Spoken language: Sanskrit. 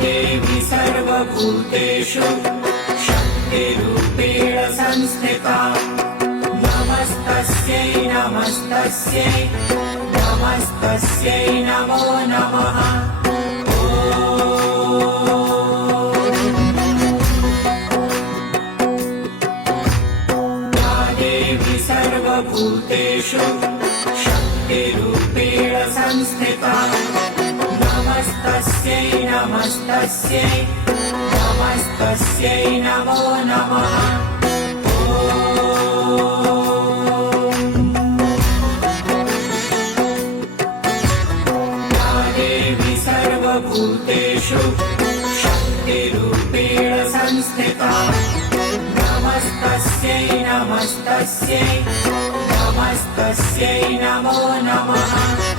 देवी सर्वभूतेषु शक्तिरूपेण संस्थिता नमस्तस्यै नमस्तस्यै नमस्तस्यै नमो नमः। देवी सर्वभूतेषु शक्तिरूपेण संस्थिता नमस्तस्यै नमस्तस्यै नमस्तस्यै नमो नमः। देवी सर्वभूतेषु शक्तिरूपेण संस्थिता नमस्तस्यै नमस्तस्यै नमस्तस्यै नमो नमः।